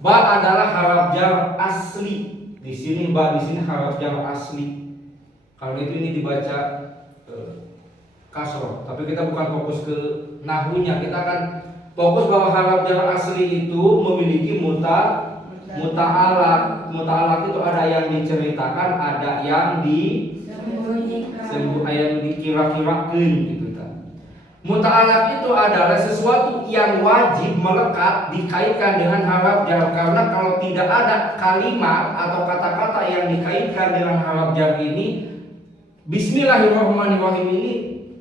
Ba adalah haraf jar asli. Di sini ba, di sini haraf jar asli. Kalau itu ini dibaca kasroh. Tapi kita bukan fokus ke nahunya, kita akan fokus bahwa haraf jar asli itu memiliki muta'alaq. Muta'alaq itu ada yang diceritakan, ada yang dikira-kirakan gitu kan. Muta'alaq itu adalah sesuatu yang wajib melekat dikaitkan dengan haraf jar, karena kalau tidak ada kalimat atau kata-kata yang dikaitkan dengan haraf jar ini, Bismillahirrahmanirrahim ini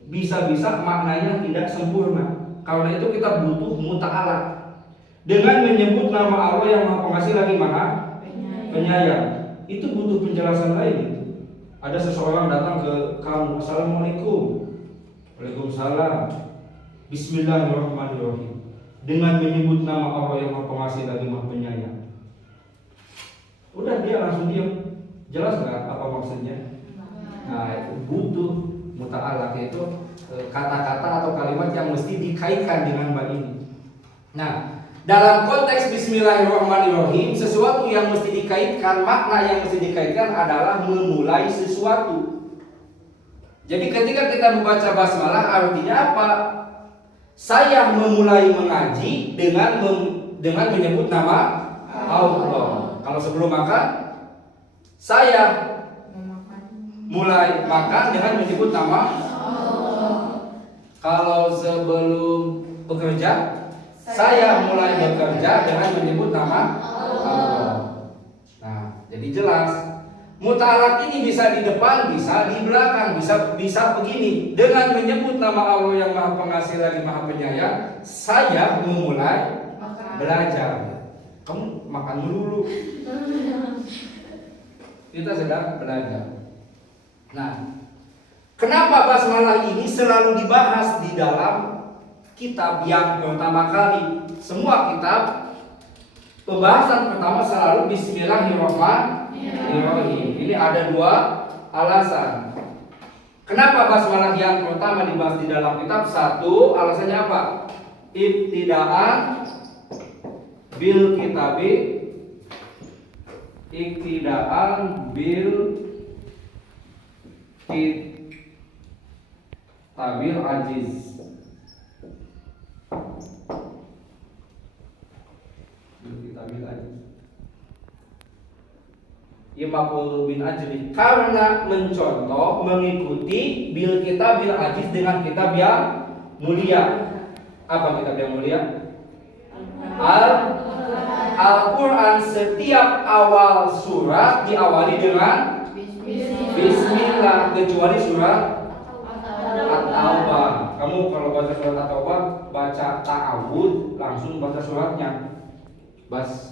bisa-bisa maknanya tidak sempurna. Karena itu kita butuh muta'alaq. Dengan menyebut nama Allah yang Maha Pengasih lagi Maha Penyayang, itu butuh penjelasan lain itu. Ada seseorang datang ke kamu, Assalamualaikum. Waalaikumsalam. Bismillahirrahmanirrahim. Dengan menyebut nama Allah yang Maha Pengasih lagi Maha Penyayang. Udah, dia langsung diam. Jelas nggak apa maksudnya? Nah, itu butuh muta'alaq, itu kata-kata atau kalimat yang mesti dikaitkan dengan bab ini. Nah, dalam konteks Bismillahirrahmanirrahim, sesuatu yang mesti dikaitkan, makna yang mesti dikaitkan adalah memulai sesuatu. Jadi ketika kita membaca basmalah, artinya apa? Saya memulai mengaji dengan menyebut nama Allah. Kalau sebelum makan, saya mulai makan dengan menyebut nama Allah. Kalau sebelum bekerja, saya mulai bekerja dengan menyebut nama Allah. Nah, jadi jelas. Muta'alaq ini bisa di depan, bisa di belakang, bisa begini. Dengan menyebut nama Allah yang Maha Pengasih lagi Maha Penyayang, saya memulai belajar. Kamu makan dulu. Kita sedang belajar. Nah, kenapa basmalah ini selalu dibahas di dalam kitab yang pertama kali? Semua kitab pembahasan pertama selalu Bismillahirrahmanirrahim. Ini ada dua alasan. Kenapa basmalah yang pertama dibahas di dalam kitab? Satu, alasannya apa? Ibtidaan bil kitabi, ibtidaan bil kitabil ajiz. Maf'ul bin ajli, karena mencontoh, mengikuti bil kitabil ajiz dengan kitab yang mulia. Apa kitab yang mulia? Al-Quran. Setiap awal surat diawali dengan Bismillah, kecuali surat At-Taubah. Kamu kalau baca surat At-Taubah, baca ta'awud, langsung baca suratnya.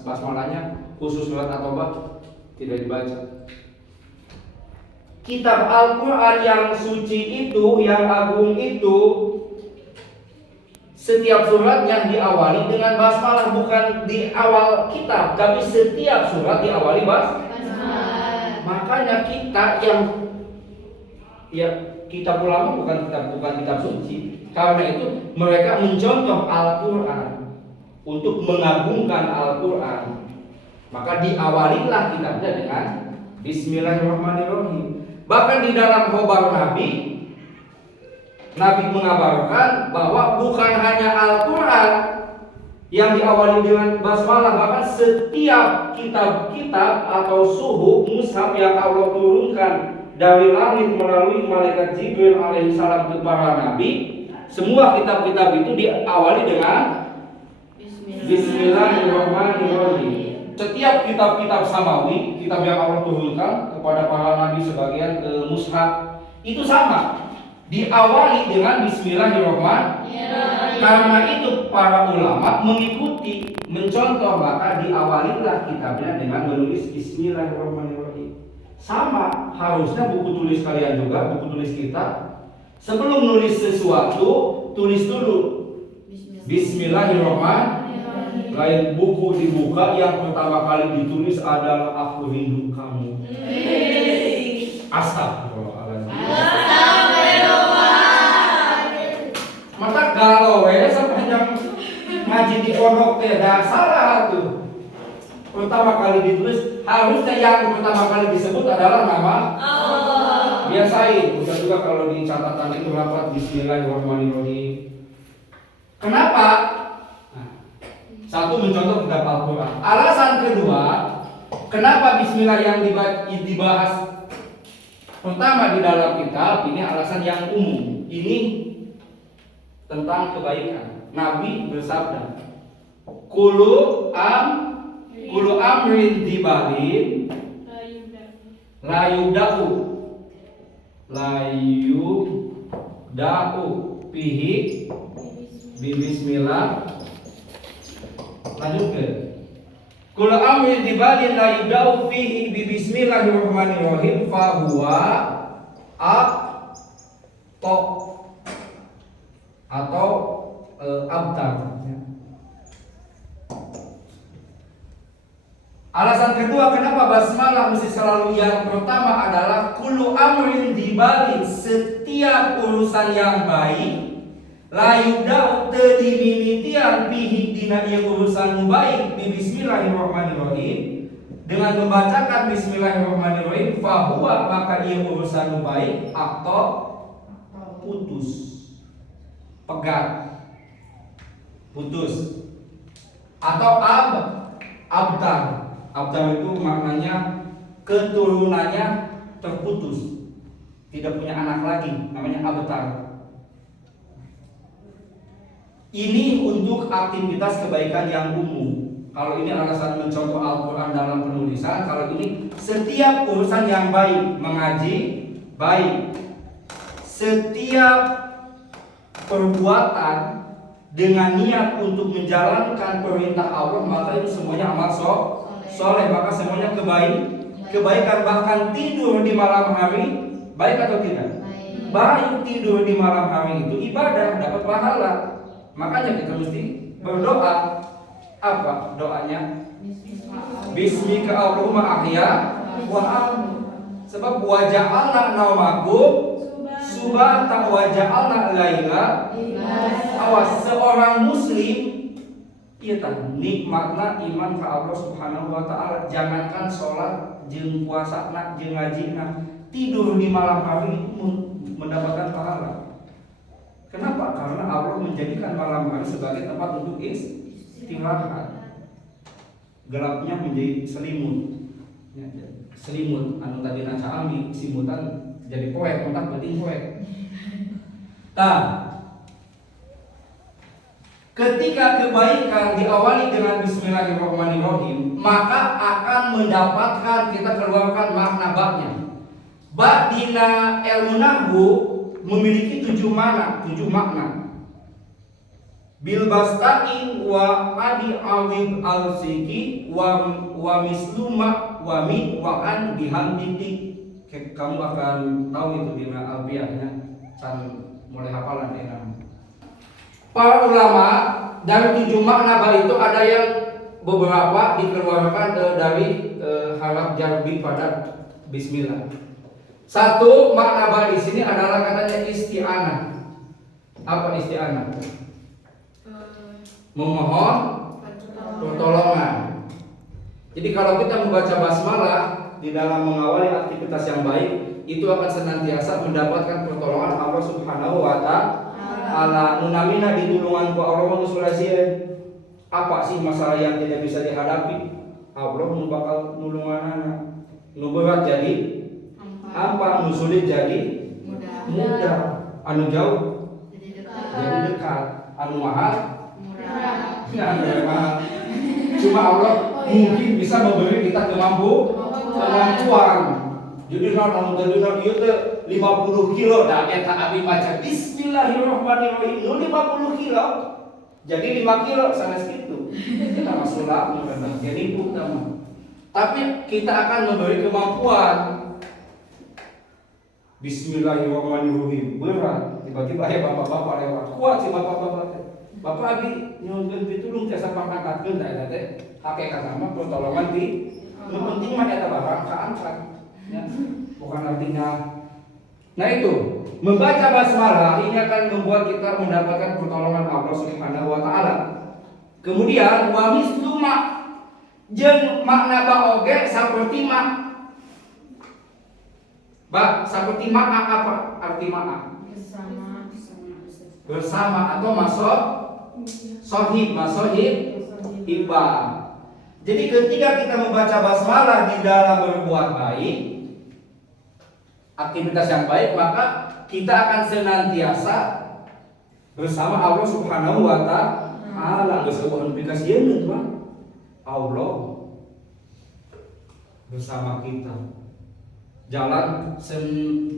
Basmalahnya khusus surat At-Taubah tidak dibaca. Kitab Al-Quran yang suci itu, yang agung itu, setiap suratnya diawali dengan basmalah. Bukan di awal kitab, tapi setiap surat diawali basmalah. Makanya kita yang kitab ulama bukan kitab suci. Karena itu mereka mencontoh Al-Quran untuk mengagungkan Al-Quran. Maka diawalilah kitabnya dengan Bismillahirrahmanirrahim. Bahkan di dalam khobar Nabi mengabarkan bahwa bukan hanya Al-Quran yang diawali dengan basmalah, bahkan setiap kitab-kitab atau suhuf mushaf yang Allah turunkan dari langit melalui malaikat Jibril alaihissalam kepada Nabi, semua kitab-kitab itu diawali dengan Bismillahirrahmanirrahim. Setiap kitab-kitab samawi, kitab yang Allah turunkan kepada para nabi sebagian mushaf, itu sama, diawali dengan Bismillahirrahmanirrahim. Karena itu para ulama mengikuti, mencontoh, maka diawalilah kitabnya dengan menulis Bismillahirrahmanirrahim. Sama harusnya buku tulis kalian juga, buku tulis kita, sebelum nulis sesuatu tulis dulu Bismillahirrahmanirrahim. Lain buku dibuka, yang pertama kali ditulis adalah aku rindu kamu. Astagfirullahaladzim. Maka kalau sepanjang ngaji di pondok tidak salah tuh. pertama kali ditulis, harusnya yang pertama kali disebut adalah nama Allah. Biasain, udah juga kalau di catatan itu rapat Bismillahirrahmanirrahim. Kenapa? Nah, satu mencontoh kitab Al-Quran. Alasan kedua, kenapa Bismillah yang dibahas pertama di dalam kitab ini alasan yang umum. Ini tentang kebaikan. Nabi bersabda, Kulu amrin dibalin layuda'u pihi bismillah. Lanjut ke Kulu amrin dibalin layuda'u fihi bismillahirrahmanirrahim fahuwa atau abtar. Alasan kedua kenapa basmalah mesti selalu yang pertama adalah kullu amrin dibalik setiap urusan yang baik layudau tedimimitian bihi dina ieu urusan baik bi bismillahirrahmanirrahim dengan membacakan bismillahirrahmanirrahim fahuwa maka ieu urusan baik atau putus pegat putus atau abtar. Abdal itu maknanya keturunannya terputus, tidak punya anak lagi, namanya abtar. Ini untuk aktivitas kebaikan yang umum. Kalau ini alasan mencontoh Al-Quran dalam penulisan, kalau ini setiap urusan yang baik, mengaji baik, setiap perbuatan dengan niat untuk menjalankan perintah Allah, maka itu semuanya amal soleh, maka semuanya kebaikan. Bahkan tidur di malam hari baik atau tidak? Baik, tidur di malam hari itu ibadah, dapat pahala. Makanya kita mesti berdoa. Apa doanya? Bismika Allahumma ahya wa amut. Sebab wa ja'alna naumakum subata wa ja'alna laila. Awas, seorang muslim iya tah nikmatna iman ka Allah Subhanahu wa taala. Jangankan salat jeung puasana jeung ngajina, tidur di malam hari itu mendapatkan pahala. Kenapa? Karena Allah menjadikan malam hari sebagai tempat untuk istirahat. Gelapnya menjadi selimut. Ya, selimut anu tadi naca ambi simutan jadi poek, kontak penting poek. Tah ketika kebaikan diawali dengan bismillahirrahmanirrahim, maka akan mendapatkan kita keluarkan makna babnya. Bab dina ilmu nahwu memiliki 7 makna. Bil basta'in wa adi awib al-siki wa misluma wa mi wa an bihamdiki. Kamu akan tahu itu dina alfiahnya, can mulai hafalan ya. Para ulama dari 7 makna bab itu ada yang beberapa dikeluarkan dari haraf jarbi pada bismillah. Satu makna bab di sini adalah katanya isti'anah. Apa isti'anah? Memohon pertolongan. Jadi kalau kita membaca basmalah di dalam mengawali aktivitas yang baik, itu akan senantiasa mendapatkan pertolongan Allah Subhanahu wa ta'ala. Nunamina ditulungan ku Allah nusulasieun. Apa sih masalah yang tidak bisa dihadapi? Allah nu bakal nulunganana. Nu berat jadi apa, nu sulit jadi mudah. Anu jauh jadi dekat. Anu mahal murah. Cuma Allah mungkin bisa memberi kita kemampuan. Jadi anu tadi ieu teh 50 kilo da eta abi baca bismillahirrahmanirrahim nu 50 kilo. Jadi 5 kilo sanes kitu. Kita masuk laku kan. Jadi utama. Tapi kita akan memberi kemampuan. Bismillahirrahmanirrahim. Berat. Tiba-tiba ya bapak-bapak lewat. Kuat sih bapak-bapak teh. Bapak abi nyuntun pitulung tiasa pangkatkeun da eta teh. Hakikat mah pertolongan di nu penting mah eta barang kaangkat. Ya, bukan artinya. Nah itu membaca basmalah ini akan membuat kita mendapatkan pertolongan Allah Subhanahu wa ta'ala. Kemudian wa misluma Jeung makna ba oge saperti ma. Ba saperti ma apa arti ma? Bersama atau masuk sohib iba. Jadi ketika kita membaca basmalah di dalam berbuat baik, aktivitas yang baik, maka kita akan senantiasa bersama Allah Subhanahu wa Ta'ala. Bersama aplikasinya tuh Allah bersama kita.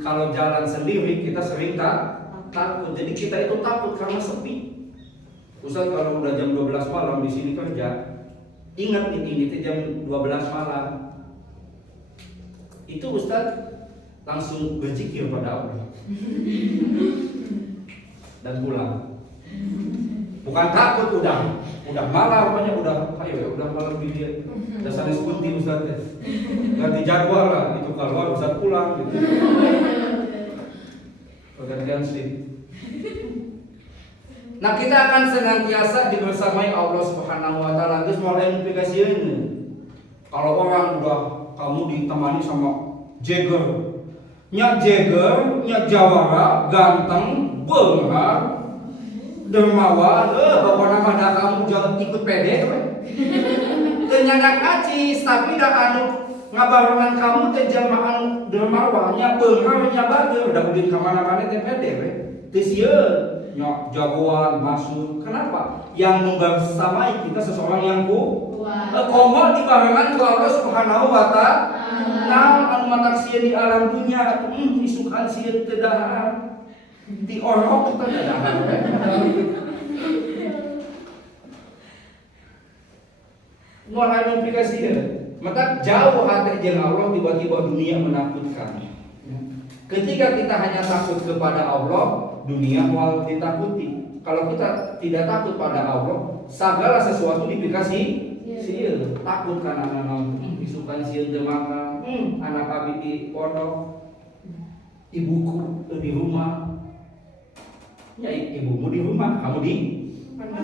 Kalau jalan sendiri kita sering takut. Jadi kita itu takut karena sepi. Ustaz kalau udah jam 12 malam di sini kerja, ingat ini jam 12 malam. Itu Ustaz langsung berzikir pada Allah dan pulang. Bukan takut, udah malam pokoknya, udah malam dia. Dasar sepunti Ustaz ya. Ganti jadwal lah, itu keluar Ustaz pulang gitu. Pergantian sleep. Nah, kita akan senantiasa dibersamai Allah Subhanahu wa Ta'ala. Geus mulai implikasieun. Kalau orang udah kamu ditemani sama Jagger, nya Jawara, ganteng, beunghar, dermawan, pokona pada kamu jangan ikut pede we. Teu nyandak acis, tapi da anu ngabarengan kamu teh jelmaan dermawan, nya beunghar, nya bager, da udin ka mana-mana teh pede we. Teu sieun. Jagoan masuk. Kenapa? Yang membersamai kita seseorang yang komo di barengan ku Allah Subhanahu wa Ta'ala. Naon anu matak sieun di alam dunia isukan sieun teu dahar. Di orok teu dahar. Moal anu implikasieun. Maka jauh hati jeung Allah, tiba-tiba dunia menakutkan. Ketika kita hanya takut kepada Allah, dunia mau ditakuti. Kalau kita tidak takut pada Allah, segala sesuatu dipikasi sieun. Takut kan anak isukan sieun teu makan, anak abi di pondok, ibuku di rumah. Ya ibumu di rumah, kamu di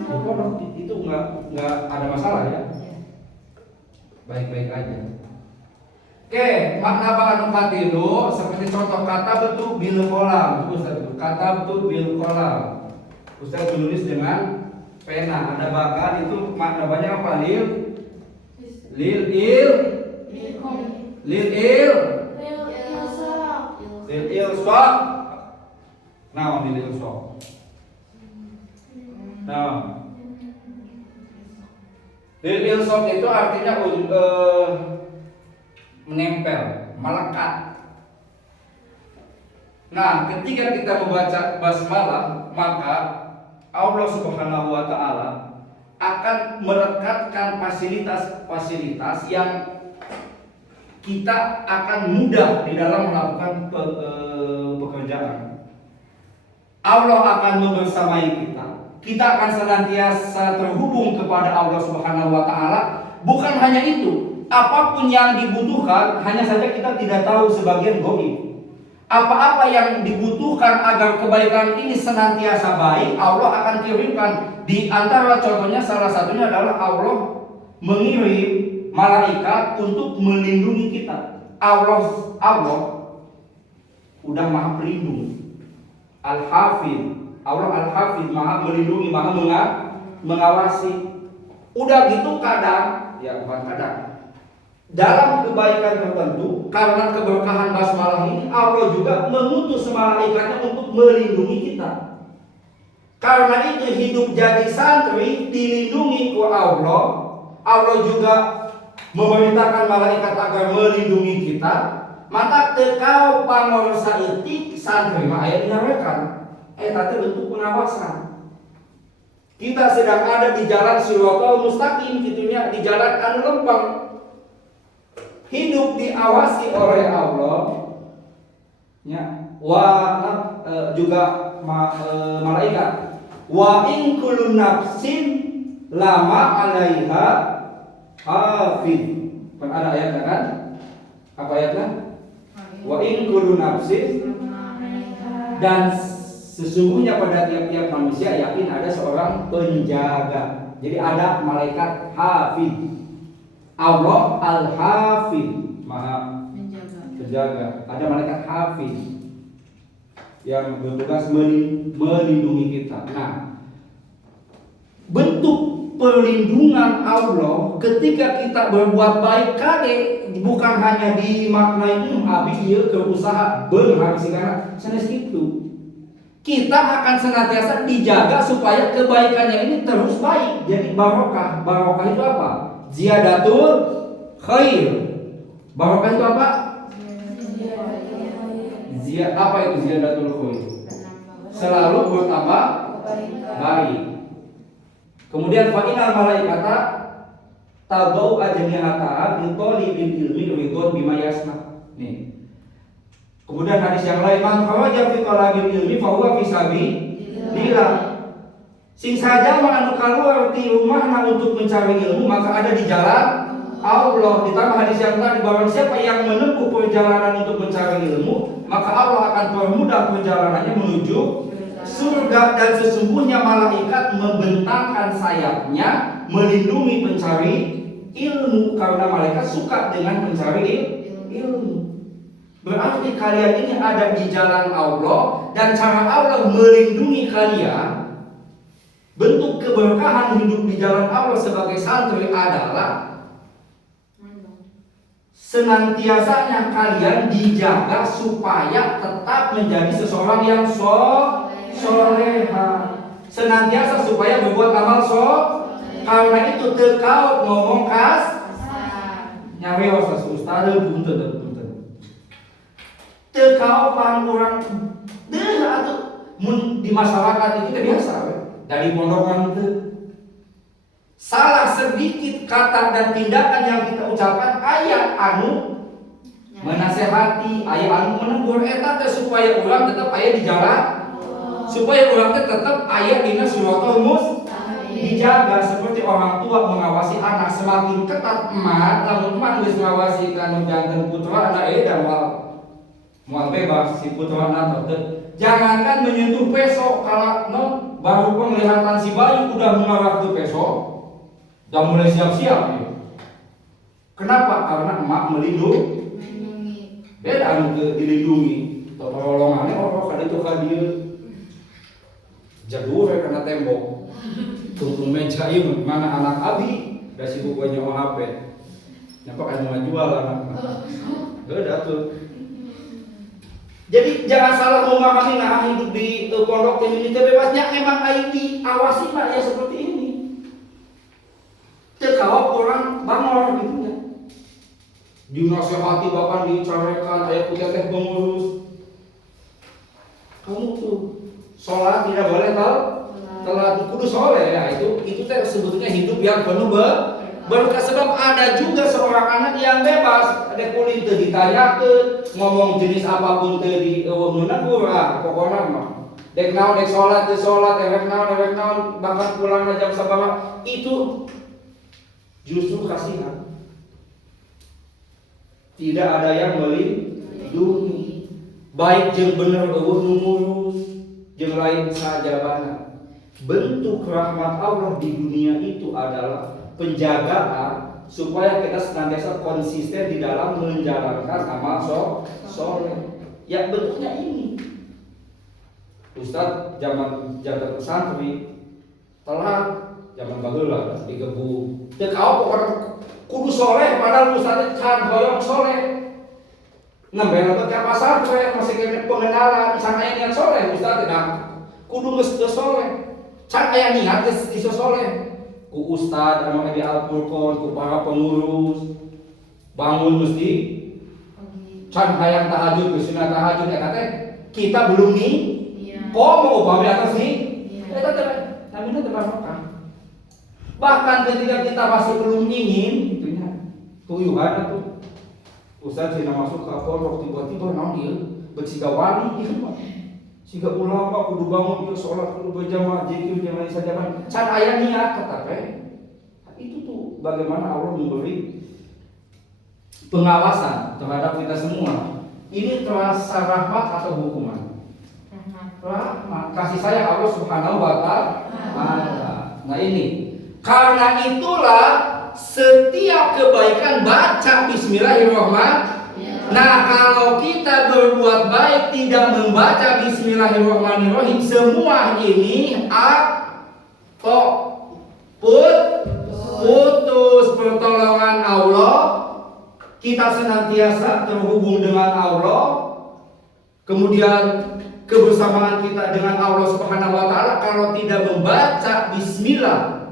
pondok, itu enggak ada masalah ya. Baik-baik aja. Oke, makna ba'anu katilu seperti contoh kata betul bil kolam. Ustaz, kata betul bil kolam. Ustaz menulis dengan pena. Ada bakan itu makna banyak apa? Lil sok. Nah, lil sok. Nah, lil sok itu artinya menempel, melekat. Nah, ketika kita membaca basmalah, maka Allah Subhanahu wa Ta'ala akan melekatkan fasilitas-fasilitas yang kita akan mudah di dalam melakukan pekerjaan. Allah akan membersamai kita. Kita akan senantiasa terhubung kepada Allah Subhanahu wa Ta'ala. Bukan hanya itu, apapun yang dibutuhkan, hanya saja kita tidak tahu sebagian gaib. Apa-apa yang dibutuhkan agar kebaikan ini senantiasa baik, Allah akan kirimkan. Di antara contohnya, salah satunya adalah Allah mengirim malaikat untuk melindungi kita. Allah udah Maha Pelindung, Al-Hafidh. Allah Al-Hafidh, Maha melindungi, Maha mengawasi. Udah gitu kadang, ya bukan kadang, dalam kebaikan tertentu, karena keberkahan basmalah ini, Allah juga mengutus malaikatnya untuk melindungi kita. Karena itu hidup jadi santri dilindungi ku Allah. Allah juga memerintahkan malaikat agar melindungi kita. Maka tekau pangorsa etik santri mah aya dinyarekan. Tadi bentuk pengawasan. Kita sedang ada di jalan Shiratal Mustaqim, gitunya, di jalan anu lempeng. Hidup diawasi oleh Allah, ya, juga malaikat. Wa in kullu nafsin lama 'alaiha hafid. Ada ayatnya kan? Apa ayatnya? Wa in kullu nafsin, dan sesungguhnya pada tiap-tiap manusia yakin ada seorang penjaga. Jadi ada malaikat hafid. Allah Al-Hafidz, Maha menjaga. penjaga. Ada malaikat Hafiz yang bertugas melindungi kita. Nah, bentuk perlindungan Allah ketika kita berbuat baik kade bukan hanya dimaknai abi ieu keur usaha beung harusna sanes itu. Kita akan senantiasa dijaga supaya kebaikannya ini terus baik. Jadi barokah. Barokah itu apa? Ziyadatul khair. Barokah itu apa? Apa itu ziyadatul khair? Selalu bertambah baik. Kemudian fa'inal malaikata tabau ajnihataha bi talibil ilmi ridwan bima yasna. Nih. Kemudian hadis yang lain, man kharaja fi talabil ilmi fa huwa fi sabilillah. Sing saja anu kaluar ti rumahna untuk mencari ilmu maka ada di jalan Allah. Ditambah hadis yang tadi, barang siapa yang menempuh perjalanan untuk mencari ilmu maka Allah akan permudah perjalanannya menuju surga. Dan sesungguhnya malaikat membentangkan sayapnya melindungi pencari ilmu karena malaikat suka dengan mencari ilmu. Berarti kalian ini ada di jalan Allah dan cara Allah melindungi kalian. Bentuk keberkahan hidup di jalan Allah sebagai santri adalah senantiasanya kalian dijaga supaya tetap menjadi seseorang yang soleha. Senantiasa supaya berbuat amal karena itu tekau ngomong nyareos ustaz punten. Tekau paham orang atau di masyarakat itu biasa dari pondokan itu salah sedikit kata dan tindakan yang kita ucapkan ayat anu menasehati, ayat anu menegur eta supaya orang tetap ayat di jalan, supaya orang tetap ayat di siratal dijaga. Seperti orang tua mengawasi anak, semakin ketat emak lamun emak geus ngawasi kanu janten putra anak dan moal bebas si putra anak. Jangankan menyentuh peso, kalau baru penglihatan si bayi udah mengarah ke peso, udah mulai siap-siap ya. Kenapa? Karena emak melindungi. Beda anu dilindungi. Tolongannya orang kada itu kadir jadur karena tembok. Tungtung meja ieu mana anak abi da sibuk nyawa HP. Nyapa kan mau jual anak. Beda tuh. Jadi jangan salah memahami nah hidup di pondok ini bebasnya emang ID awasi mah ya seperti ini. Tekawap orang bangor gitu ya. Dinasehati bahkan dicarekan ayat putih teh pengurus. Kamu tuh sholat tidak boleh telat kudu soleh ya itu teh sebetulnya hidup yang penuh berkah. Sebab ada juga seorang anak yang bebas, ada kulit teu ditanyakeun, ngomong jenis apapun teu dieuweungeunna kurang, pokona mah. Dek naon dek salat teu salat, dek naon bahkan pulang jam sabaraha, itu justru kasihan. Tidak ada yang melindungi. Baik jeung bener eueuh nu ngurus, jeung lain sajabana. Bentuk rahmat Allah di dunia itu adalah penjagaan supaya kita senantiasa konsisten di dalam menjalankan amal soleh. Ya bentuknya ini. Ustaz zaman santri telat, zaman baheula digebuk. Teu kaok orang kudu soleh padahal ustaz can hoyong soleh. Nembel ke pasar we masih kene pengenalan sang aya niat soleh ustaz teh kudu geus soleh. Can aya niat geus soleh. Ku ustad anu di Al-Furqan, ku para pengurus bangun mesti can hayang tahajud, sunat tahajud eta teh kita belum nih komo upami atas nih eta teh namina teh barokah. Bahkan ketika kita masih belum ingin gitunya tuyuhan atuh ustad cenah masuk ka pondok tiba-tiba naon ieu beuk siga wali ieu mah siga ulama kudu bangun ieu salat kudu berjamaah zikir jamaah sajaman can aya niat tetapi itu tuh bagaimana Allah memberi pengawasan terhadap kita semua. Ini terasa rahmat atau hukuman? Rahmat. Kasih sayang Allah Subhanahu wa ta'ala. Nah ini karena itulah setiap kebaikan Bismillahirrahmanirrahim. Nah, kalau kita berbuat baik tidak membaca Bismillahirrahmanirrahim, semua ini putus pertolongan Allah. Kita senantiasa terhubung dengan Allah. Kemudian kebersamaan kita dengan Allah Subhanahu wa taala kalau tidak membaca bismillah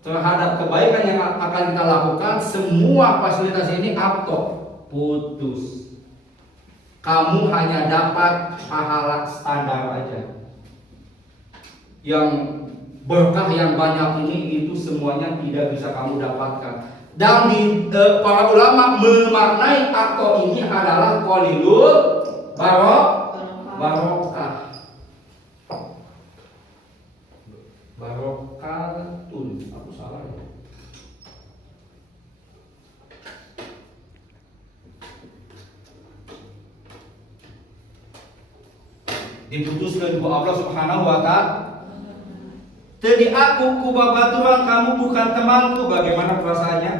terhadap kebaikan yang akan kita lakukan, semua fasilitas ini putus. Kamu hanya dapat pahala standar aja. Yang berkah yang banyak ini itu semuanya tidak bisa kamu dapatkan. Dan para ulama memaknai akto ini adalah qalilul barokah. Barokatun. Aku salah ya? Diputuskan ku Allah Subhanahu wa taala. Jadi aku ku babaturan kamu bukan temanku, bagaimana perasaannya?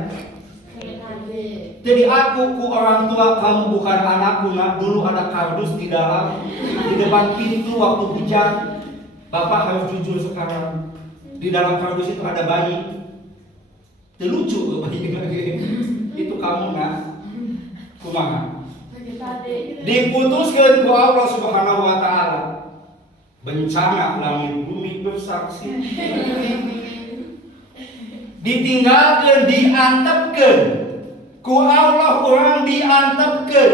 Jadi aku ku orang tua kamu bukan anakku. Nah, dulu ada kardus di depan pintu waktu hujan. Bapak harus jujur sekarang. Di dalam kardus itu ada bayi. Lucu bayi lagi. Itu kamu nak? Kumaha? Diputuskan ku Allah Subhanahu wa taala. Bencana langit bumi bersaksi. Ditinggalkan, diantepkan. Ku Allah orang diantepkan.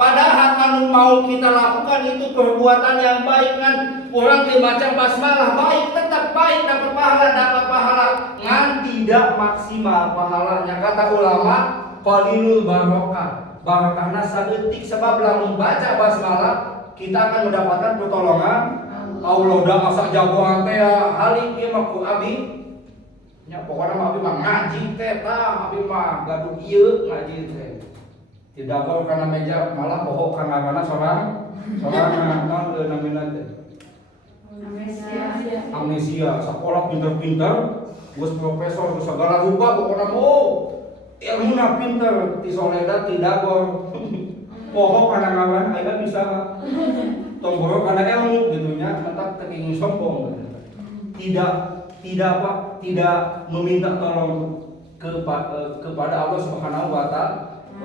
Padahal anu mau kita lakukan itu perbuatan yang baik kan. Orang dibaca basmalah baik, tetap baik, dapat pahala. Ngan tidak maksimal pahalanya. Kata ulama, qalilul barokah. Barokahna saeutik sebab lamun baca basmalah kita akan mendapatkan pertolongan Allah. Udah asa jagoan teh halik ieu mah ku abi. Nya pokona mah abi mah ngaji teh tah, abi mah gaduh ieu ngaji teh. Tidak kau kana meja malah pohok kana mana sorangan naon namina teh. Amnesia. Sekolah pinter-pinter, geus profesor geus segala rupa pokona mah ilmuna pinter, ti soledad ti dagor. Pohok kana ngaran aya bisa tomboro karena ilmu gitunya, tetap tekingin sombong. Tidak meminta tolong kepada Allah Subhanahu wa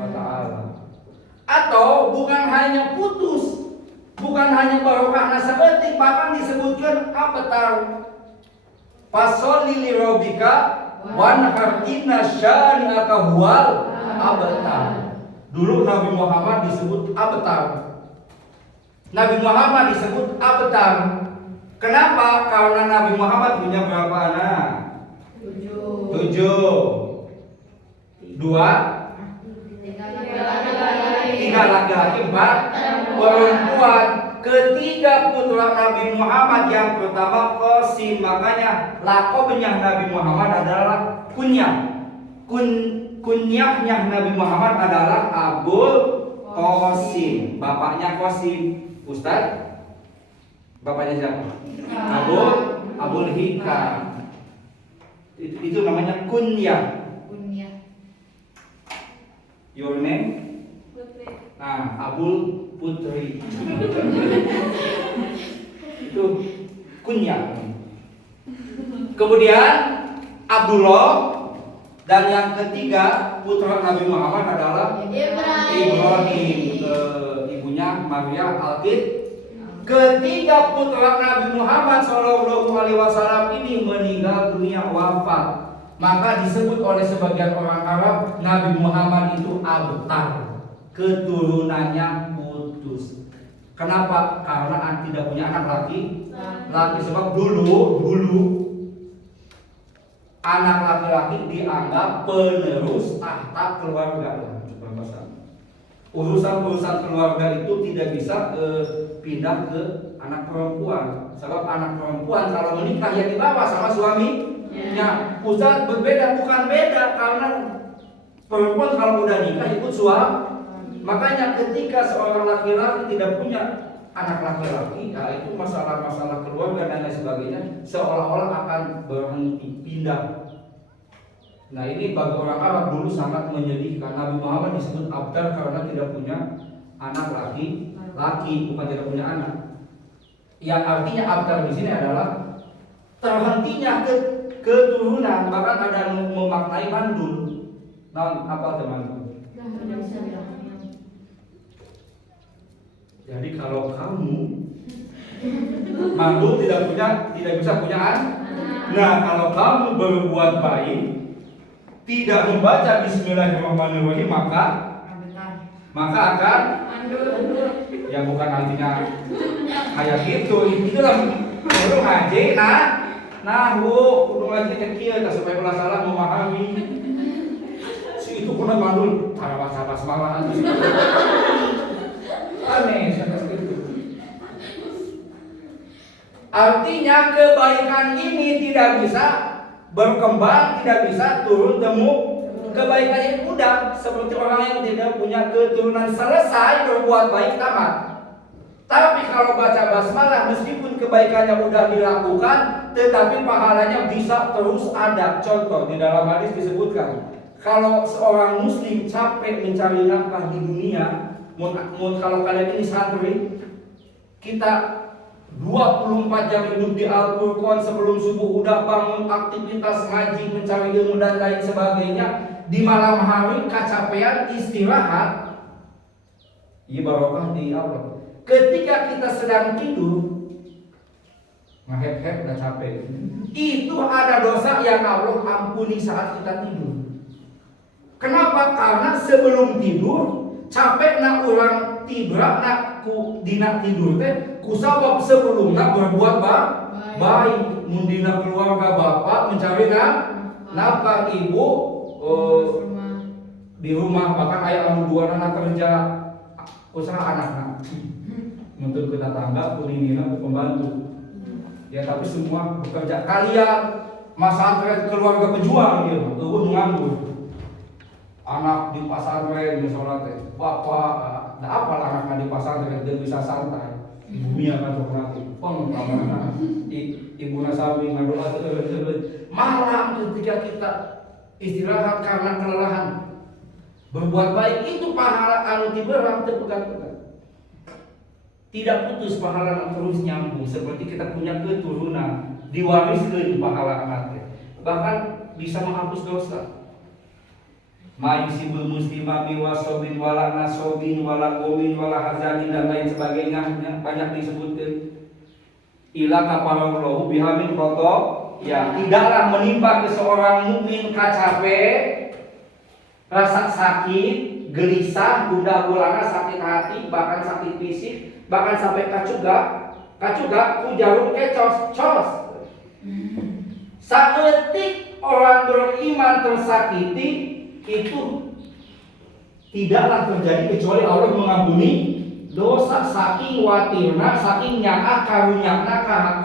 taala. Atau bukan hanya putus, bukan hanya barokah saeutik, bahkan disebutkan abetar. Fasholli li rabbika wanhar inna syani'aka huwal abtar. Dulu Nabi Muhammad disebut abetar. Nabi Muhammad disebut abtar. Kenapa? Karena Nabi Muhammad punya berapa anak? 7. 2 3 laki-laki, 4 perempuan. Ketiga putra Nabi Muhammad yang pertama Qasim. Makanya lakobnya Nabi Muhammad adalah kunyah. Kunyahnya Nabi Muhammad adalah Abul Qasim. Bapaknya Qasim. Ustaz, bapaknya siapa? Abul Hikam. Itu namanya kunyah. Your name? Putri. Nah, Abul Putri. Itu kunyah. Kemudian Abdullah, dan yang ketiga putra Nabi Muhammad adalah Ibrahim. Ibunya Maria Alkit. Ketiga putra Nabi Muhammad SAW ini meninggal dunia, wafat. Maka disebut oleh sebagian orang Arab Nabi Muhammad itu abtar, keturunannya putus. Kenapa? Karena tidak punya anak laki. Sebab dulu anak laki-laki dianggap penerus tahta keluarga. Urusan keluarga itu tidak bisa pindah ke anak perempuan. Sebab anak perempuan kalau menikah ya dibawa sama suaminya. Ustaz, berbeda, bukan beda, karena perempuan kalau udah nikah ikut suami. Makanya ketika seorang laki-laki tidak punya anak laki-laki, ya itu masalah-masalah keluarga dan lain sebagainya seolah-olah akan berhenti pindah. Nah ini bagi orang Arab dulu sangat menyedihkan. Nabi Muhammad disebut abtar karena tidak punya anak laki, bukan tidak punya anak. Yang artinya abtar di sini adalah terhentinya keturunan, bahkan ada yang memaknai mandul. Nah, apa teman-teman? Jadi kalau kamu mandul tidak bisa punya anak. Nah kalau kamu berbuat baik, tidak membaca Bismillahirrahmanirrahim, maka akan ya bukan artinya kayak gitu. Itulah kudu ngaji kudu ngaji kecil supaya ulah salah memahami. Si itu kuna mandul tarawas-tarawas malahan. Aneh seperti itu. Artinya kebaikan ini tidak bisa berkembang, tidak bisa turun temu. Kebaikan yang mudah, seperti orang yang tidak punya keturunan selesai berbuat baik tamat. Tapi kalau baca basmalah, meskipun kebaikannya mudah dilakukan, tetapi pahalanya bisa terus ada. Contoh di dalam hadis disebutkan, kalau seorang muslim capek mencari nafkah di dunia, kalau kalian ini santri, kita 24 jam hidup di Al-Furqan, sebelum subuh udah bangun aktivitas ngaji, mencari ilmu dan lain sebagainya. Di malam hari kecapean istirahat, barokah di Allah. Ketika kita sedang tidur, ngehep-hep udah capek, itu ada dosa yang Allah ampuni saat kita tidur. Kenapa? Karena sebelum tidur capek nak orang tidur nak dina tidur teh kusabab sebelumnya berbuat baik, mundina keluarga bapak mencari nafkah, ibu di rumah, bahkan ayah anu dua anak kerja usaha anak untuk kita tangga kuninina pembantu ya, tapi semua bekerja. Kalian masantren keluarga pejuang ya, nganggur. Anak di pesantren misalnya teh, bapak, ada apa anaknya di pesantren dia bisa santai. Ibunya kan berarti pengalaman ibu nasawi ngadoa malam ketika kita istirahat karena kelelahan berbuat baik, itu pahala anu tiberang tepegat-pegat, tidak putus pahala terus nyambung. Seperti kita punya keturunan diwariskan pahala anaknya, bahkan bisa menghapus dosa. Ma'isibul muslimah biwasobin wala nasobin wala gomin wala hazanin dan lain sebagainya, banyak disebutkan. Ila kafarallahu bihamin koto, ya tidaklah menimpa ke seorang mukmin kacape, rasa sakit, gelisah, gundah gulana, sakit hati, bahkan sakit fisik, bahkan sampai kacugak ku jarum cos. Saeutik orang beriman tersakiti, itu tidaklah terjadi kecuali Allah mengampuni dosa. Saking watirna, saking nyaka karunyana ka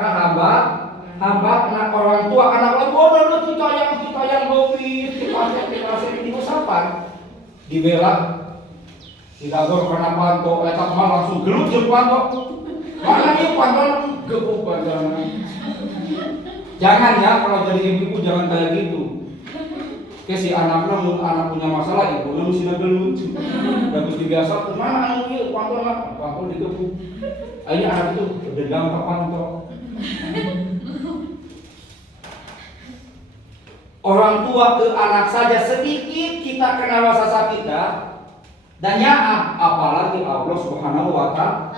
hamba na orang tua anak lagu kita yang lebih kita itu sapan dibela didagor karena panto etak mah langsung gelut jeung panto mana ieu panto gebuk panjang. Jangan ya, kalau jadi ibu jangan kayak gitu. Ke si anak punya masalah, ibu lu mesti gelut. Bagus dibiasa, kumaha anu ieu panto digebuk. Akhirnya anak itu dendam ke panto. Orang tua ke anak saja sedikit kita kena rasa sakit dan nyaah, apalagi Allah Subhanahu wa Ta'ala.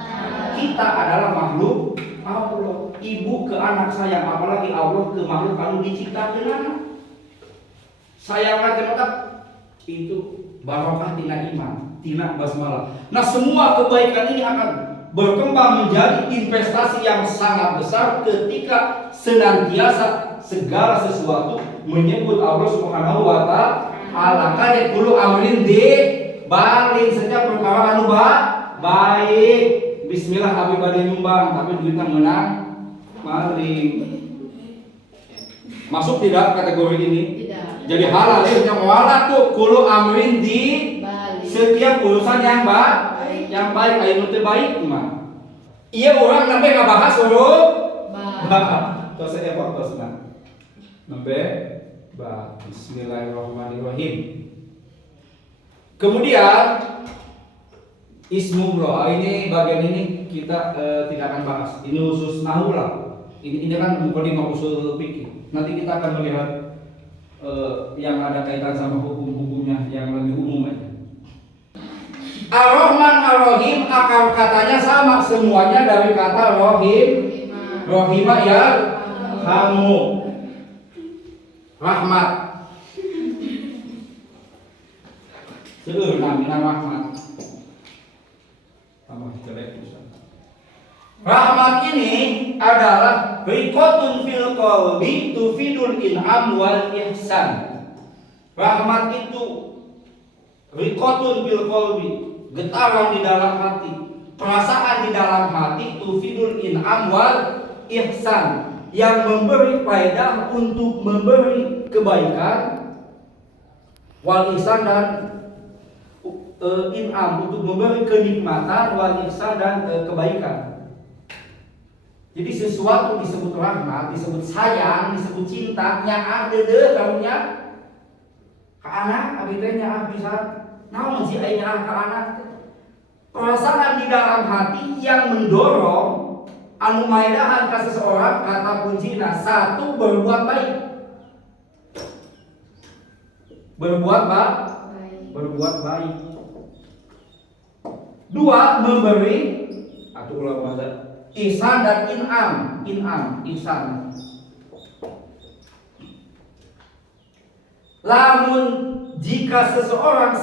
Kita adalah makhluk Allah. Ibu ke anak sayang, apalagi Allah ke makhluk kalau diciptakan anak. Sayang mata itu barokah tina iman, tina basmalah. Nah, semua kebaikan ini akan berkembang menjadi investasi yang sangat besar ketika senantiasa segala sesuatu menyebut Allah Subhanahu wa Ta'ala. Kadek dulu amrin di balin setiap perkara anu baik. Bismillah abi bade nyumbang, tapi duitnya menang maling. Masuk tidak kategori ini? Tidak. Jadi halal yang mualaf tuh kulo amrin di setiap urusan yang baik anu teu baik mah. Iya orang sampai ngabahas huruf ba. Tos efek tosna. Nembe Bismillahirrahmanirrahim. Kemudian ismullah, ini bagian ini kita tidak akan bahas. Ini khusus nahwu lah. Ini kan mukadimah usul fikih. Nanti kita akan melihat yang ada kaitan sama hukum-hukumnya yang lebih umum aja. Ar-Rahman Ar-Rahim akar katanya sama semuanya dari kata Rahim. Rahimah ya kamu rahmat. Seueur namina rahmat. Tambah jelek bisa. Rahmat ini adalah riqatun fil qalbi tufidul in'am wal ihsan. Rahmat itu riqatun fil qalbi, getaran di dalam hati, perasaan di dalam hati, tufidul in'am wal ihsan, yang memberi faedah untuk memberi kebaikan, wal ihsan dan in'am untuk memberi kenikmatan, wal ihsan dan kebaikan. Jadi sesuatu disebut rahmat, disebut sayang, disebut cinta, nya dede karunya ke anak, abi teh nya bisa naon sih aya nya ke anak. Perasaan di dalam hati yang mendorong anu maedahan ka seseorang, kata kuncina satu berbuat baik. Berbuat baik. Dua, memberi atau ulah bahasa ihsan dan in'am, ihsan. Lamun jika seseorang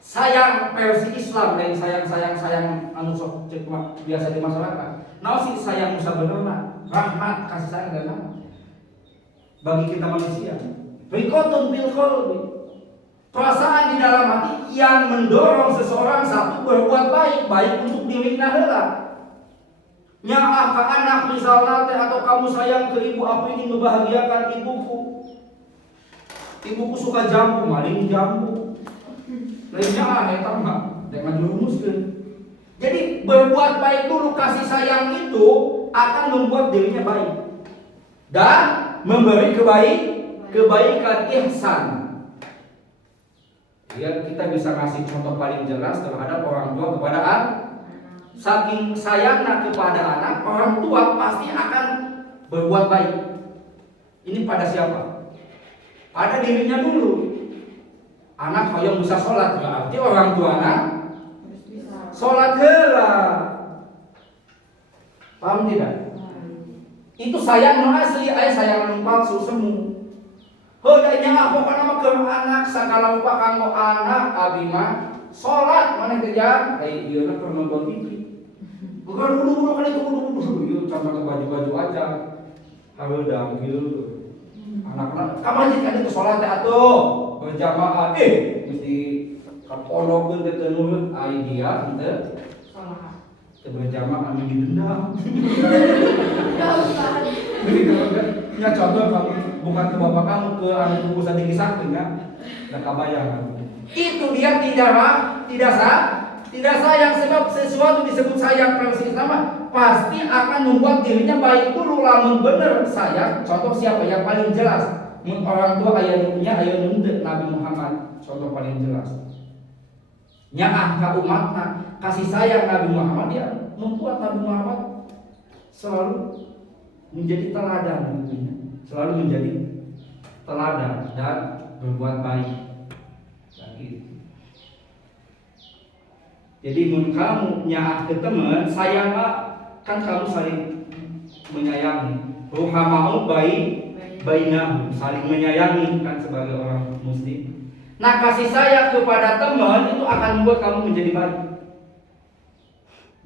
sayang versi Islam dan sayang anu sok biasa di masyarakat. Naon sih sayang Musa benerna? Rahmat, kasih sayang dan nama. Bagi kita manusia, riqatun bil qalbi. Perasaan di dalam hati yang mendorong seseorang satu berbuat baik untuk dirinya heula. Nya ke anak misalnya atau kamu sayang ke ibu, aku ingin membahagiakan ibuku. Ibuku suka jambu, maling jambu. Lainnya eta mah dengan dirumuskeun. Jadi berbuat baik dulu, kasih sayang itu akan membuat dirinya baik dan memberi kebaikan ihsan. Ya, kita bisa kasih contoh paling jelas terhadap orang tua kepada anak. Saking sayangnya kepada anak, orang tua pasti akan berbuat baik. Ini pada siapa? Pada dirinya dulu. Anak hoyong bisa sholat, berarti orang tua anak sholat heula. Paham tidak? Itu sayang nu asli, aya sayang nu palsu semu. Heudanya pokona mah keur anak sagala rupa kanggo anak abi mah sholat maneh teh jang, ai ieu keur nonton TV. Bukan dulu kan itu dulu sama ke baju-baju aja. Hareudang kieu. Anak-anak kamari kan itu sholat teh atuh berjamaah mesti kapondokeun teh teu nurut ai dia teu salah. Teu berjamaah anu didendam. Ya contoh kamu bukan ke bapak kamu, ke anak buku sadiki sakti kan? Enggak kabayang. Itu dia tidak sayang, sebab sesuatu disebut sayang versi Islam pasti akan membuat dirinya baik dulu. Lamun bener sayang, contoh siapa yang paling jelas? Mun orang tua aya nunduk Nabi Muhammad, contoh paling jelas. Nyaah ka umatna, kasih sayang Nabi Muhammad, dia membuat Nabi Muhammad selalu menjadi teladan tentunya. Selalu menjadi teladan dan berbuat baik. Jadi mun kamu nyaah ke teman, sayang kan kamu saling menyayangi. Ruhamau bainahu, saling menyayangi kan sebagai orang muslim. Nah, kasih sayang kepada teman itu akan membuat kamu menjadi baik.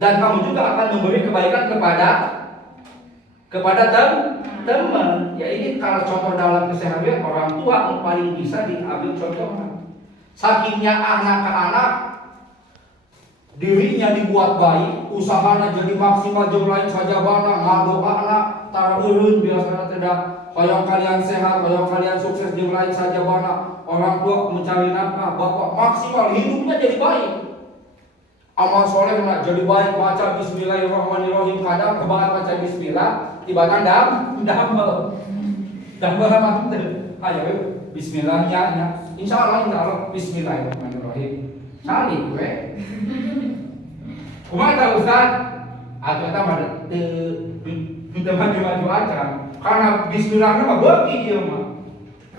Dan kamu juga akan memberi kebaikan kepada teman. Ya ini kalau contoh dalam keseharian orang tua yang paling bisa diambil contohnya. Sakingnya anak ke anak, dirinya dibuat baik, usahanya jadi maksimal jeung lain sajabana, ngadoana tara eureun biasana tidak hoyong kalian sehat, hoyong kalian sukses jeung lain sajabana. Orang tua mencari nafkah, bapak maksimal hidupnya jadi baik. Amal soleh nak jadi baik, baca bismillahirrahmanirrahim, kadang kebangan baca bismillah, tiba-tiba damel. Dan berhamah teu. Ayo bismillah nya. Insyaallah bismillahirrahmanirrahim. Salih we. Kumaha ta Ustaz? Atuh eta mah teu maju-maju acan. Karena bismillahna mah beuki ieu mah.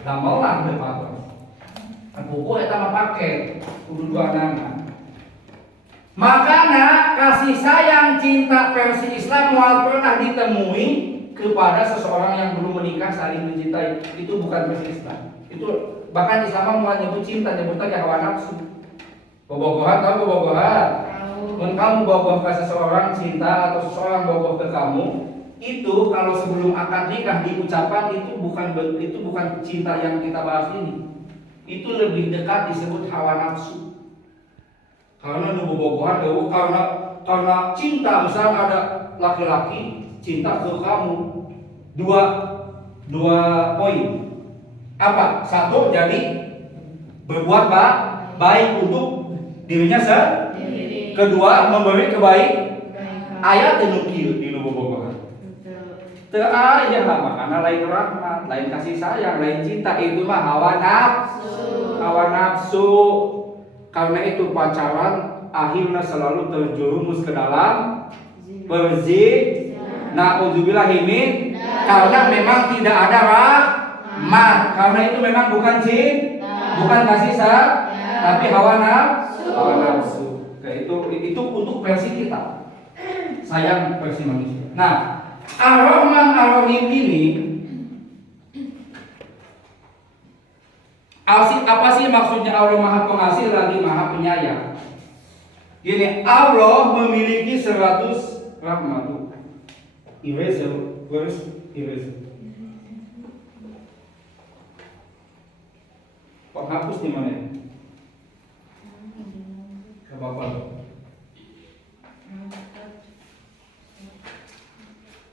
Damelan teu patos. Buku eta mah paket kudu duanana. Makanya kasih sayang cinta versi Islam moal pernah ditemui kepada seseorang yang belum menikah saling mencintai. Itu bukan versi Islam. Itu bahkan Islam mau nyebut cinta, nyebutnya hawa nafsu. Bobogohan, tahu bobogohan? Mun kamu bobogoh ke seseorang cinta atau seseorang bobogoh ke kamu, itu kalau sebelum akad nikah diucapkan itu bukan cinta yang kita bahas ini. Itu lebih dekat disebut hawa nafsu. Karena bobogohan karena cinta, misalnya ada laki-laki cinta ke kamu, dua poin. Apa? Satu, jadi berbuat baik untuk dirinya sendiri. Kedua, memberi kebaikan. Ayat tenukieu di bobogohan. Teu aya makana lain rahmat, lain kasih sayang, lain cinta, itu mah hawa nafsu. Hawa nafsu. Karena itu pacaran akhirnya selalu terjerumus ke dalam perzinahan. Na'udzubillah min, karena memang tidak ada rahmat. Karena itu memang bukan cinta, bukan kasih sayang, tapi hawa nafsu. Itu untuk versi kita. Sayang versi manusia. Nah, Ar-Rahman Ar-Rahim ini apa sih maksudnya Allah Maha Pengasih lagi Maha Penyayang? Gini, Allah memiliki 100 rahmat. Erase. Penghapus di mana? Gak apa-apa.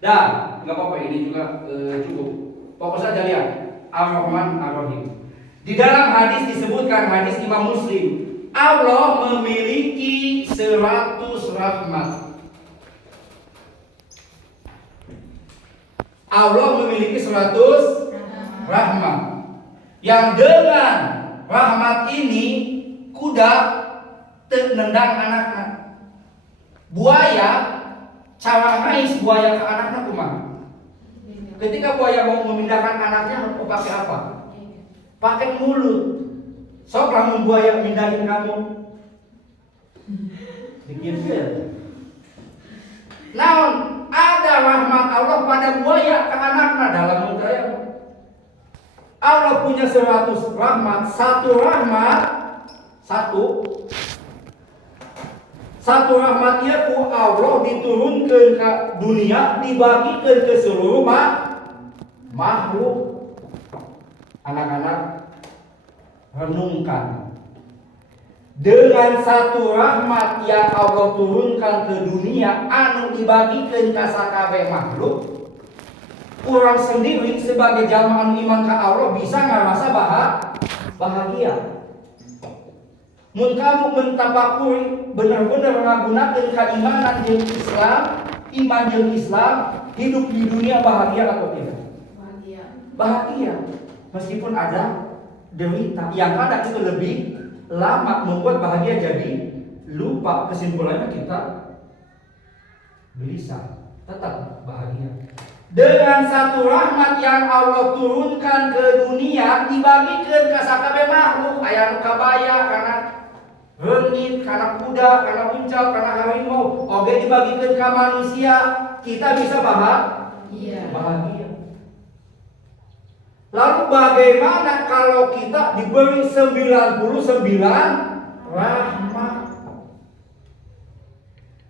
Dan nggak apa-apa, ini juga cukup. Fokus saja lihat Ar-Rahman Ar-Rahim. Di dalam hadis disebutkan, hadis Imam Muslim, Allah memiliki 100 rahmat. Allah memiliki 100 rahmat. Yang dengan rahmat ini kuda nendang anaknya. Buaya cara ngais buaya ke anaknya kumaha? Ketika buaya mau memindahkan anaknya pakai apa? Pakai mulut. Sok lamun buaya mindahin kamu. Dikit. Naon ada rahmat Allah pada buaya ke anaknya dalam budaya. Allah punya 100 rahmat, satu rahmatnya ku Allah diturunkan ke dunia, dibagikan ke seluruh makhluk. Anak-anak, renungkan. Dengan satu rahmat yang Allah turunkan ke dunia, anu dibagikan ke sakabeh makhluk, orang sendiri sebagai jamaah iman ke Allah bisa ngerasa bahagia. Mun kamu mentapakuri benar-benar menggunakan keimanan jeung Islam, iman jeung Islam, hidup di dunia bahagia atau tidak? Bahagia. Meskipun ada derita, yang kadang itu lebih lama membuat bahagia jadi lupa. Kesimpulannya kita gelisah, tetap bahagia. Dengan satu rahmat yang Allah turunkan ke dunia, dibagikan ke sakabeh makhluk, aya nu kabaya karena reungit, karena kuda, karena uncal, karena harimau, oge dibagikan ke manusia, kita bisa bahagia. Lalu bagaimana kalau kita diberi 99 rahmat?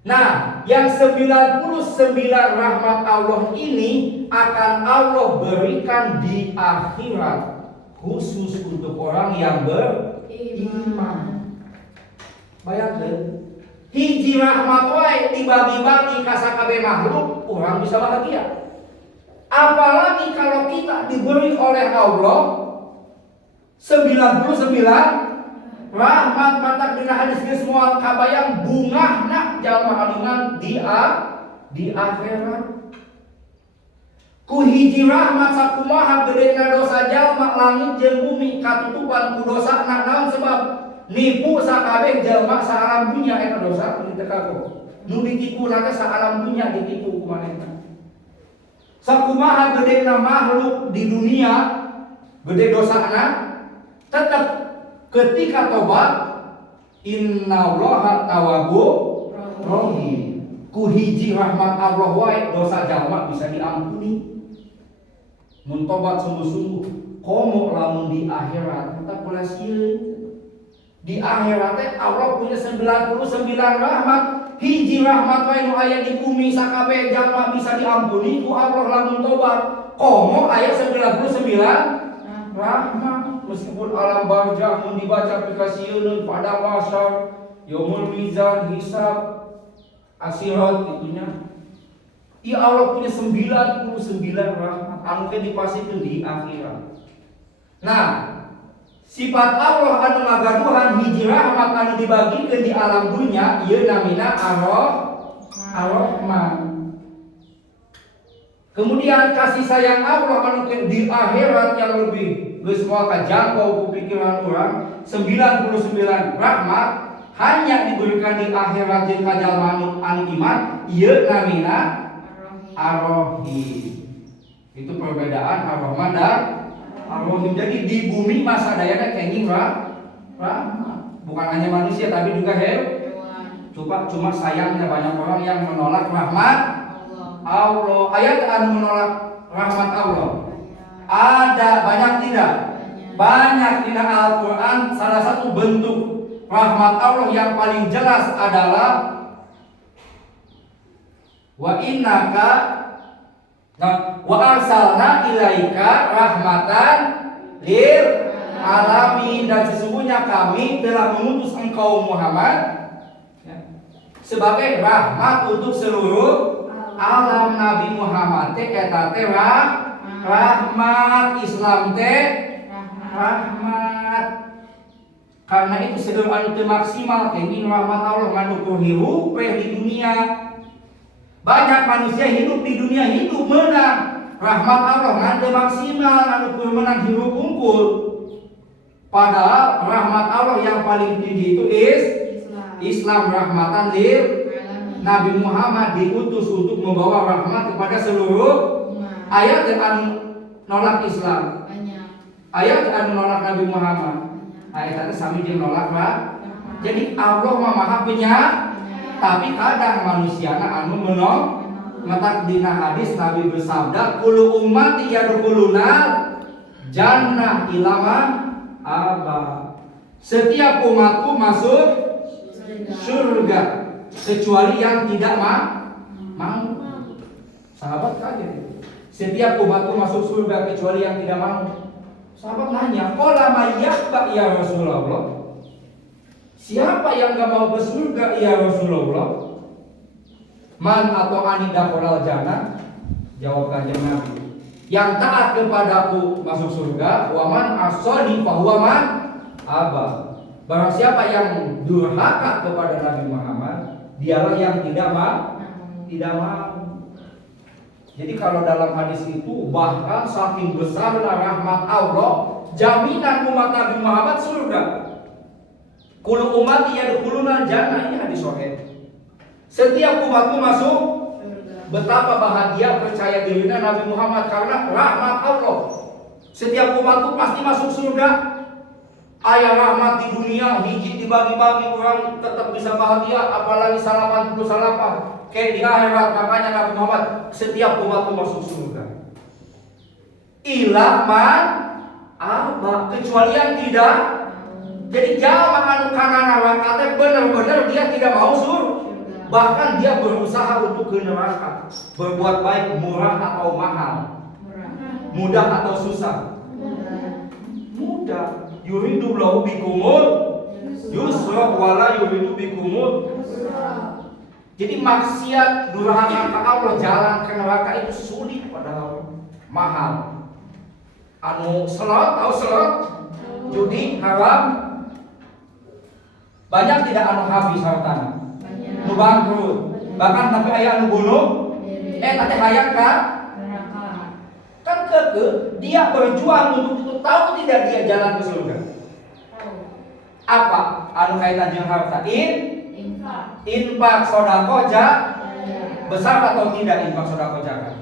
Nah, yang 99 rahmat Allah ini akan Allah berikan di akhirat, khusus untuk orang yang beriman. Bayangkan, hiji rahmat wae dibagi-bagi ka sakabeh makhluk, orang bisa bahagia. Apalagi kalau kita diberi oleh Allah 99 rahmat, mata dina hadis geus moal kabayang bungahna jalma aliman di akhirat. Ku hiji rahmat sakumaha gedena dosa jalma langit jeung bumi katutupan ku dosana naon sebab nipu sakabeh jalma saalam dunya eta dosa kitu kago. Nu ditipu nate saalam dunya ditipu ku manehna. Sakumaha gedena makhluk di dunia gede dosana tetap ketika tobat innallaha tawwabur rahim. Ku hiji rahmat Allah wae dosa jalma bisa diampuni. Mun tobat sungguh-sungguh, komo lamun di akhirat kita pula sieun. Di akhirat teh Allah punya 99 rahmat. Hiji rahmat wae nu aya di bumi sakabeh jalma bisa diampuni ku Allah lamun tobat. Komo aya 99 rahmat. Meskipun alam barzakh mun dibaca pikasieun pada masyar, yaumul mizan, hisab, akhirat gitunya. Ya Allah punya 99 rahmat anu teh dipasikeun di akhirat. Nah, sifat Allah anu ngagaduhan hiji rahmat anu dibagikeun di alam dunya ieu namina Ar-Rahman. Kemudian kasih sayang Allah anu di akhirat yang lebih geus moal kajangkau ku pikiran urang 99 rahmat hanya diberikan di akhirat jeung ka jalma anu iman ieu namina Ar-Rahim. Itu perbedaan Ar-Rahman dan Ar-Rahim. Jadi di bumi masa dayana kenging rahmat. Bukan hanya manusia tapi juga hewan. Cuma sayangnya banyak orang yang menolak rahmat Allah. Ayat anu menolak rahmat Allah. Ada banyak tidak? Banyak tidak Al-Quran. Salah satu bentuk rahmat Allah yang paling jelas adalah wa innaka wa arsalna ilaika rahmatan lil alamin, dan sesungguhnya kami telah mengutus engkau Muhammad sebagai rahmat untuk seluruh alam. Nabi Muhammad teh eta teh rahmat, Islam teh rahmat. Karena itu sedeur anu teu maksimal kenging rahmat Allah nganu hirup di dunia. Banyak manusia hidup di dunia hidup menang. Rahmat Allah ngan teu maksimal anu menang hirup unggul. Padahal rahmat Allah yang paling tinggi itu Islam rahmatan lil Nabi Muhammad diutus untuk membawa rahmat kepada seluruh ayat yang nolak Islam. Ayat yang nolak Nabi Muhammad. Ayat itu sami jeung nolak Jadi Allah Maha Penyayang. Tapi kadang manusiana anu menong matak dina hadis Nabi bersabda kullu ummati yadkhulunal jannah ilama aba. Setiap umatku masuk surga kecuali yang tidak mau. Sahabat kaget. Setiap umatku masuk surga kecuali yang tidak mau. Sahabat nanya, qala mayyabba ya Rasulullah? Siapa yang gak mau ke surga ya Rasulullah? Man atau ani dakhalal jannah? Jawab kanjeng Nabi, yang taat kepadaku masuk surga. Wa man asani fa huwa man aba. Barang siapa yang durhaka kepada Nabi Muhammad, dialah yang tidak mau. Jadi kalau dalam hadis itu bahkan saking besarnya rahmat Allah, jaminan umat Nabi Muhammad surga. Kullu ummati yadkhulunal jannah, ini hadis sahih. Setiap umatku masuk surga. Betapa bahagia percaya dirinya Nabi Muhammad karena rahmat Allah. Setiap umatku pasti masuk surga. Aya rahmat di dunia hiji dibagi-bagi orang tetap bisa bahagia, apalagi 88 kayak di akhirat. Makanya Nabi Muhammad setiap umatku masuk surga. Ila man aba, kecuali yang tidak. Jadi jalma anu kana neraka teh bener-bener dia tidak mau surga. Bahkan dia berusaha untuk ke neraka. Berbuat baik murah atau mahal? Mudah atau susah? Mudah. Yuridullahu bikumul yusra wala yuridu bikumul usra. Jadi maksiat durhaka ke Allah, jalan ke neraka itu sulit padahal mahal. Anu selot, tahu selot? Judi haram. Banyak tidak anu habis hartana, nu bangkrut, bahkan sampai aya anu bunuh, tadi hayang ka keke, dia berjuang untuk itu. Tahu tidak dia jalan ke surga? Apa? Anu kaitan jeung harta. Infak sedekah besar atau tidak infak sedekah zakat?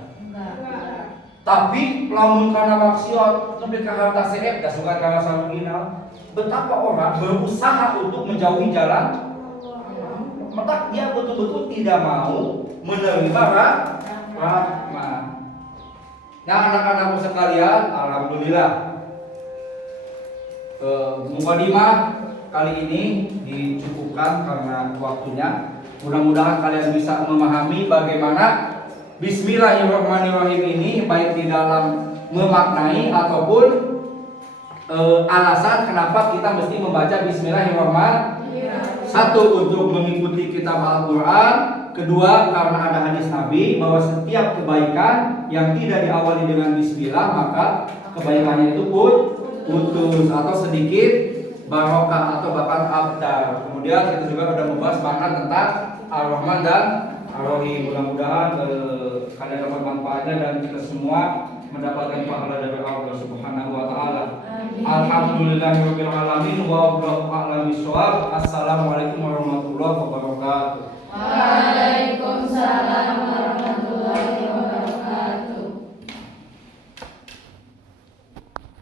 Tapi lamun karena maksiat lebih ke harta sehat, gak suka karena saluginal. Betapa orang berusaha untuk menjauhi jalan, maka dia betul-betul tidak mau menerima rahmat. Nah, anak-anakku sekalian, alhamdulillah, mukadimah kali ini dicukupkan karena waktunya. Mudah-mudahan kalian bisa memahami bagaimana Bismillahirrahmanirrahim ini, baik di dalam memaknai ataupun alasan kenapa kita mesti membaca Bismillahirrahmanirrahim. Satu, untuk mengikuti kitab Al-Quran. Kedua, karena ada hadis Nabi bahwa setiap kebaikan yang tidak diawali dengan Bismillah maka kebaikannya itu putus atau sedikit barokah atau bahkan abtar. Kemudian kita juga sudah membahas makna tentang Ar-Rahman dan Ar-Rahim. Mudah-mudahan kalian dapat manfaatnya dan kita semua mendapatkan pahala dari Allah Subhanahu wa taala. Alhamdulillahirabbil alamin wa billahi a'lam bissawab. Assalamualaikum warahmatullahi wabarakatuh.